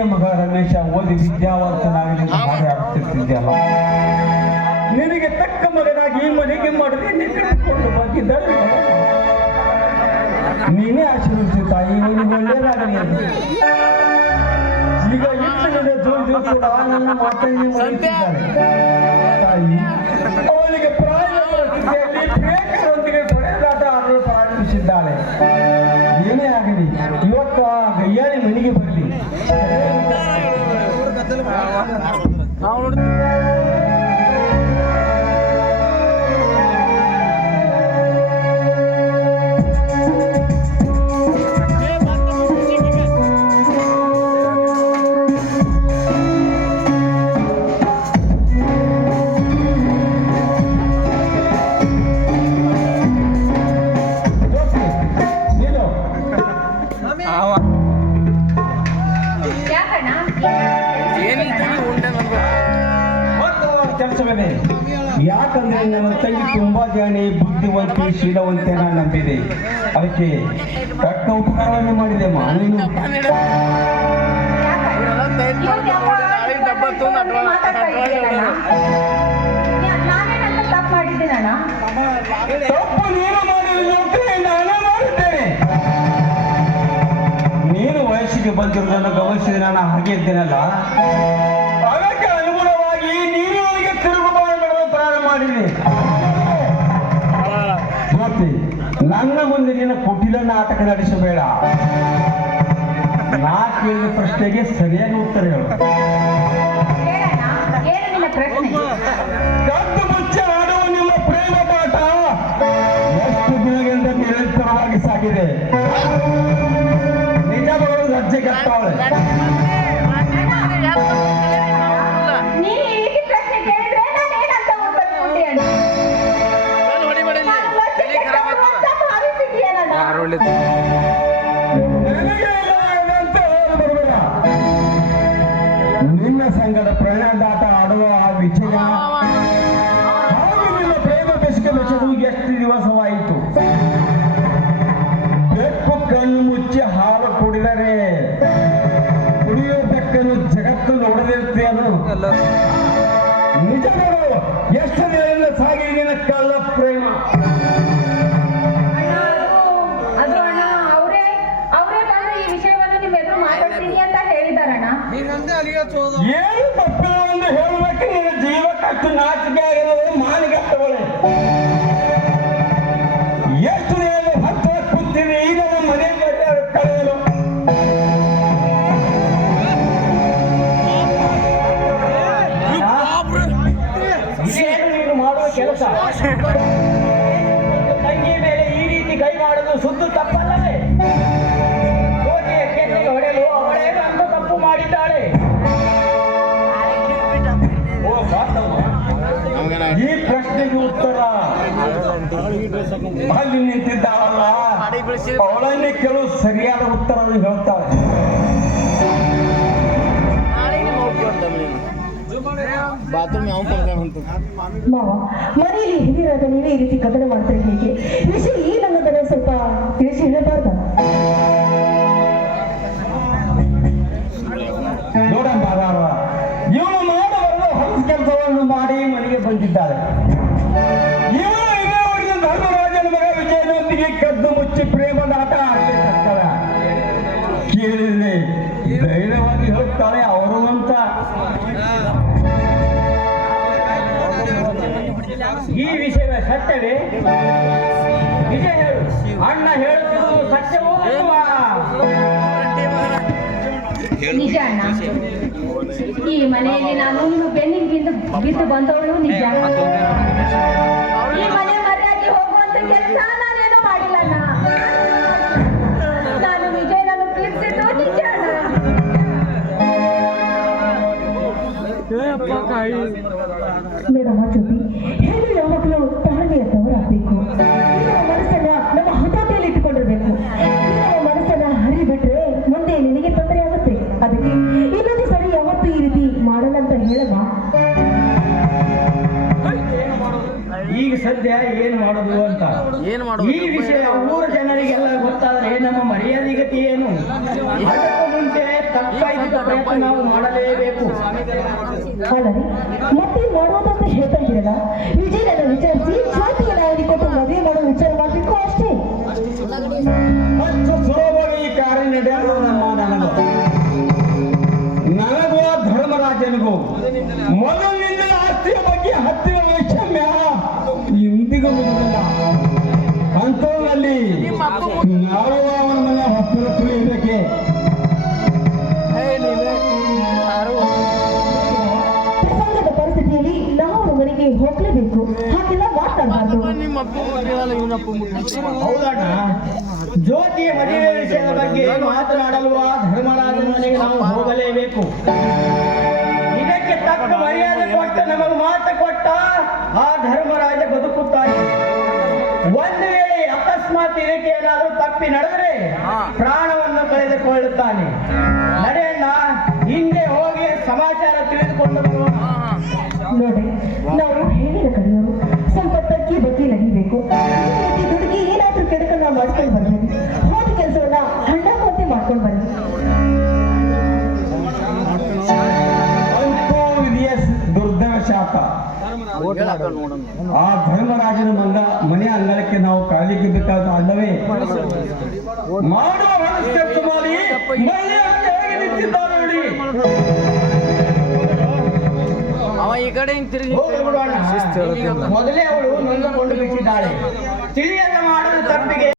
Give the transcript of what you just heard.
ತಂಗಿಯ ಮಗ ರಮೇಶ ಓದಿ ವಿದ್ಯಾವಂತನಾಗಲಿ ಮಾಡಿ ಆಡ್ತಿರ್ತಿದ್ಯಲ್ಲ, ನಿನಗೆ ತಕ್ಕ ಮಗನಾಗಿ ಮನೆಗೆ ಮಾಡಿದ್ರೆ ಕಟ್ಟಿಕೊಂಡು ಬಂದಿದ್ದಾರೆ. ನೀನೇ ಆಶೀರ್ವದಿಸಿ ತಾಯಿ, ಇವನಿಗೆ ಒಳ್ಳೆಯದಾಗಲಿ. ಈಗ ಇತ್ತಿನ ಜೋಡಿ ಕೂಡ ನನ್ನ ಮಾತನ್ನು ಮರೆತಿದ್ದಾಳೆ ತಾಯಿ. ಅವಳಿಗೆ ಪ್ರಾಯದಲ್ಲಿ ಪ್ರೇಕ್ಷಕರೊಂದಿಗೆ ಹೊಡೆದಾಟ ಆಡಲು ಪ್ರಾರಂಭಿಸಿದ್ದಾಳೆ. ಏನೇ ಆಗಲಿ ಇವತ್ತು ಆ ಗಯ್ಯಾಳಿ ಮನೆಗೆ ಬರಲಿ. ಯಾಕಂದ್ರೆ ನನ್ನ ತಂಗಿ ತುಂಬಾ ಜಾಣೆ, ಬುದ್ಧಿವಂತೆ, ಶೀಲವಂತೆ ನಾನು ನಂಬಿದೆ. ಅದಕ್ಕೆ ತಕ್ಕ ಉಪಕಾರವನ್ನು ಮಾಡಿದೆ. ನೀನು ತಪ್ಪು ನೀನು ಮಾಡಿದ್ರೆ ನಾನೇ ಮಾಡುತ್ತೇನೆ. ನೀನು ವಯಸ್ಸಿಗೆ ಬಂದಿರುವುದನ್ನು ಗಮನಿಸಿದ ನಾನು ಹಾಗೆ ಇದ್ದೇನಲ್ಲ, ಅದಕ್ಕೆ ಅನುಗುಣವಾಗಿ ನೀನು ಅವರಿಗೆ ತಿರುಗುಬಾರು ಮಾಡಲು ಪ್ರಾರಂಭ ಮಾಡಿದೆ. ಮತ್ತೆ ನನ್ನ ಮುಂದೆ ನೀನು ಕುಟಿಲ ನಾಟಕ ನಡೆಸಬೇಡ. ನಾ ಕೇಳಿದ ಪ್ರಶ್ನೆಗೆ ಸರಿಯಾಗಿ ಉತ್ತರ ಹೇಳು. ಕದ್ದು ಮುಚ್ಚಿ ಆಡುವ ನಿಮ್ಮ ಪ್ರೇಮ ಪಾಠ ಎಷ್ಟು ದಿನಗಳಿಂದ ನಿರಂತರವಾಗಿ ಸಾಗಿದೆ. ನಿಜಗಳು ಲಜ್ಜೆ ಕಟ್ಟವಳೆ. ನಿನ್ನ ಸಂಗಡ ಪ್ರಣಯದಾಟ ಆಡುವ ಆ ವಿಜಯ ಹಾಗೂ ನಿನ್ನ ಪ್ರೇಮ ಬೆಸುಗೆ ಬೆಸೆದು ಎಷ್ಟು ದಿವಸವಾಯಿತು. ಬೆಕ್ಕು ಕಣ್ಣು ಮುಚ್ಚಿ ಹಾಲು ಕುಡಿದರೆ ಕುಡಿಯುವ ಬೆಕ್ಕನ್ನು ಜಗತ್ತು ನೋಡದಿರುತ್ತೇನು? ನಿಜಗಳು ಎಷ್ಟು ದಿನದಿಂದ ಸಾಗಿದೆ ನಿನ್ನ ಕಳ್ಳ ಪ್ರೇಮ. ಏನು ತಪ್ಪಿಲ್ಲ ಹೇಳಬೇಕು. ನಿನ್ನ ಜೀವ ಕಟ್ಟು ನಾಚಿಕೆ ಆಗಿರೋದು ಮಾನಿಗಟ್ಟವಳೆ. ಎಷ್ಟು ನೀವು ಹತ್ತು ಕೂತೀನಿ ಈಗ ನಮ್ಮ ಮನೆ ಕಳೆಯಲು. ಇದೇನು ನೀನು ಮಾಡುವ ಕೆಲಸ? ತಂಗಿ ಮೇಲೆ ಈ ರೀತಿ ಕೈ ಮಾಡೋದು ಸುದ್ದು ತಪ್ಪಲ್ಲವೇ? ಕೆನ್ನೆಗೆ ಹೊಡೆಯಲು ಅವಳೇನು ಅಂತ ತಪ್ಪು ಮಾಡಿದ್ದಾಳೆ. ಈ ಪ್ರಶ್ನೆಗೆ ಉತ್ತರ ಅಲ್ಲಿ ನಿಂತಿದ್ದಾಳಲ್ಲ ಅವಳನ್ನೇ ಕೆಲವು ಸರಿಯಾದ ಉತ್ತರವನ್ನು ಹೇಳ್ತಾಳೆ. ಮನೆಯಲ್ಲಿ ಹಿರಿಯರಾದ ನೀವೇ ಈ ರೀತಿ ಕದನ ಮಾಡ್ತಾರೆ ಹೇಗೆ? ವಿಷಯ ಏನನ್ನೋದನ್ನ ಸ್ವಲ್ಪ ತಿಳಿಸಿ ಹೇಳಬಾರ್ದ? ನೋಡಮ್ಮ, ಇವಳು ಮಾಡಬಾರದು ಹೊಲಸು ಕೆಲಸವನ್ನು ಮಾಡಿ ಮನೆಗೆ ಬಂದಿದ್ದಾಳೆ. ಇವಳು ಇದೇವರೆಗೆ ಧರ್ಮರಾಜನ ಮಗ ವಿಜಯನೊಂದಿಗೆ ಕದ್ದು ಮುಚ್ಚಿ ಪ್ರೇಮದಾಟ ಆಡಲಿಕ್ಕಾಗ್ತದ. ಕೇಳಿದ್ರೆ ಧೈರ್ಯವಾಗಿ ಹೇಳ್ತಾಳೆ ಅವರು ಅಂತ. ಈ ವಿಷಯದ ಸತ್ಯವೇ? ವಿಜಯ ಹೇಳು, ಅಣ್ಣ ಹೇಳುತ್ತಿರುವುದು ಸತ್ಯವೋ? ನಿಜ ಅಣ್ಣ, ಈ ಮನೆಯಲ್ಲಿ ನಾನು ನಿಮ್ಮ ಬೆನ್ನಿಗೆ ಬಿದ್ದು ಬಂದವಳು ನಿಜ. ಈ ಮನೆ ಮರ್ಯಾದೆ ಹೋಗುವಂತ ಕೆಲಸ ನಾನೇನು ಮಾಡಿಲ್ಲ ಅಣ್ಣ. ನಾನು ವಿಜಯನನ್ನು ಪ್ರೀತಿಸಿದ್ದು ನಿಜ ಅಣ್ಣ. ಮೇಡಮ್ ಜ್ಯೋತಿ ಹೇಳಿ, ಯಾವಾಗಲೂ ತಾಳ್ಮೆಯತ್ತವರಾಗಬೇಕು. ನಮ್ಮ ಮನಸ್ಸನ್ನ ನಮ್ಮ ಹತೋಟಿಯಲ್ಲಿ ಇಟ್ಟುಕೊಂಡಿರ್ಬೇಕು. ನಮ್ಮ ಮನಸ್ಸನ್ನ ಹರಿಬಿಟ್ರೆ ಮುಂದೆ ನಿನಗೆ ತೊಂದರೆ ಆಗುತ್ತೆ. ಅದಕ್ಕೆ ಇನ್ನೊಂದು ಸರಿ ಯಾವತ್ತೂ ಈ ರೀತಿ ಮಾಡಲ್ಲಂತ ಹೇಳಮ್ಮ. ಈಗ ಸದ್ಯ ಏನ್ ಮಾಡೋದು ಅಂತ ಈ ವಿಷಯ ಊರ ಜನರಿಗೆಲ್ಲ ಗೊತ್ತಾದ್ರೆ ನಮ್ಮ ಮರ್ಯಾದೆಗತಿ ಏನು? ಅದಕ್ಕೂ ಮುಂಚೆ ತಪ್ಪಾಯ್ತು ಪ್ರಾಮಾಣಿಕ ಪ್ರಯತ್ನ ನಾವು ಮಾಡಲೇಬೇಕು. ಅಲ್ಲದೆ ಮತ್ತೆ ಮಾಡುವುದಂತ ಹೇಳ್ತಾ ಇದ್ದೀರಲ್ಲ, ವಿಜಯನನ್ನ ವಿಚಾರಿಸಿ ಜ್ಯೋತಿಗೆ ನಾಯಕಿ ಕೊಟ್ಟು ಮದುವೆ ಮಾಡೋ ವಿಚಾರ ಮಾಡಬೇಕು ಅಷ್ಟೇ. ಅಷ್ಟು ಸುಲಭವಾಗಿ ಈ ಕಾರ್ಯ ನಡೆಯಲು ನನಗೂ ಧರ್ಮರಾಜನಿಗೂ ಮೊದಲಿನಿಂದ ಆಸ್ತಿಯ ಬಗ್ಗೆ ಹತ್ತಿರ ವೈಷಮ್ಯ ಇಂದಿಗೂ ಮುಗಿದಿಲ್ಲ. ಅಂಥದ್ರಲ್ಲಿ ನಾವು ಅವನ ಮನೆ ಹತ್ತಿರ ತುಳಿಯಬೇಕೆ? ಪ್ರಸಂಗದ ಪರಿಸ್ಥಿತಿಯಲ್ಲಿ ನಾವು ಅವರ ಮನೆಗೆ ಹೋಗ್ಲೇಬೇಕು. ಹಾಗೆಲ್ಲ ಮಾತಾಡಬಾರ್ದು. ಹೌದಣ್ಣ, ಜ್ಯೋತಿಯ ಮದುವೆ ವಿಷಯದ ಬಗ್ಗೆ ಮಾತನಾಡಲು ಆ ಧರ್ಮರಾಜನ ಮನೆಗೆ ನಾವು ಹೋಗಲೇಬೇಕು. ಇದಕ್ಕೆ ತಕ್ಕ ಮರ್ಯಾದೆ ಕೊಟ್ಟ, ನಮಗೆ ಮಾತು ಕೊಟ್ಟ ಆ ಧರ್ಮರಾಜ ಬದುಕುತ್ತಾನೆ. ಒಂದು ವೇಳೆ ಅಕಸ್ಮಾತ್ ಇದಕ್ಕೆ ಏನಾದರೂ ತಪ್ಪಿ ನಡೆದರೆ ಪ್ರಾಣವನ್ನು ಕಳೆದುಕೊಳ್ಳುತ್ತಾನೆ. ನಡೆಯಣ್ಣ, ಹಿಂದೆ ಹೋಗಿ ಸಮಾಚಾರ ತಿಳಿದುಕೊಂಡು ಬರೋಣ. ನೋಡಿ, ನಾವು ಹೇಳಿದ ಕಡೆಯವರು ಸ್ವಲ್ಪ ತಗ್ಗಿ ಬಗ್ಗೆ ನಡೀಬೇಕು. ದುಡುಗಿ ಏನಾದ್ರೂ ಕೆಡಕನ್ನ ಮಾಡ್ಕೊಂಡು ಬನ್ನಿ. ಹೋದ ಕೆಲಸವನ್ನ ಹಣ್ಣ ಮತ್ತೆ ಮಾಡ್ಕೊಂಡು ಬನ್ನಿ. ಅಂತೂ ವಿಧಿಯ ದುರ್ದಶಾಪ. ಆ ಧರ್ಮರಾಜನ ಮನೆ ಅಂಗಳಕ್ಕೆ ನಾವು ಕಾಲಿಗೆ ಬೇಕಾದ ಅಲ್ಲವೇ? ಮಾಡುವ ಮನಸ್ಸು ಮಾಡಿ ಮಹಿಳೆಯಾಗಿ ಹೇಗೆ ನಿಂತಿದ್ದಾರೆ ನೋಡಿ. ಅವ ಈ ಕಡೆ ಹಿಂಗ್ ತಿರುಗಿ ಹೋಗಲಿ ಬಿಡು ಅಣ್ಣ. ಮೊದಲೇ ಅವಳು ನೊಂದುಕೊಂಡು ಬಿಟ್ಟಿದ್ದಾಳೆ. ತಿಳಿಯದ ಮಾಡದ ತಪ್ಪಿಗೆ